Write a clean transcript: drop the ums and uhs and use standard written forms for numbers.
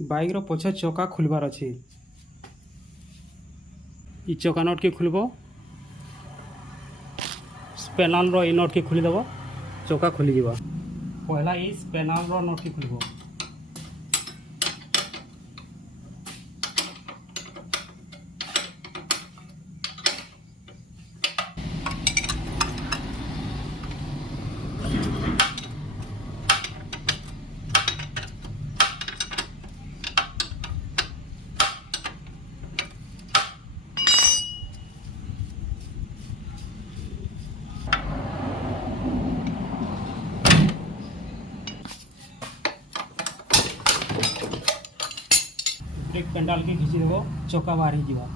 Bike रो पछ चका खुलबार अच्छे। इ चका नट के खुलबो, स्पेनल रो इ नट के खुली देबो, चका खुली जीवा। पहला इ स्पेनल रो नट के खुलबो। ब्रेक पेंडाल के घिची देव, चका बाहरी जीवा।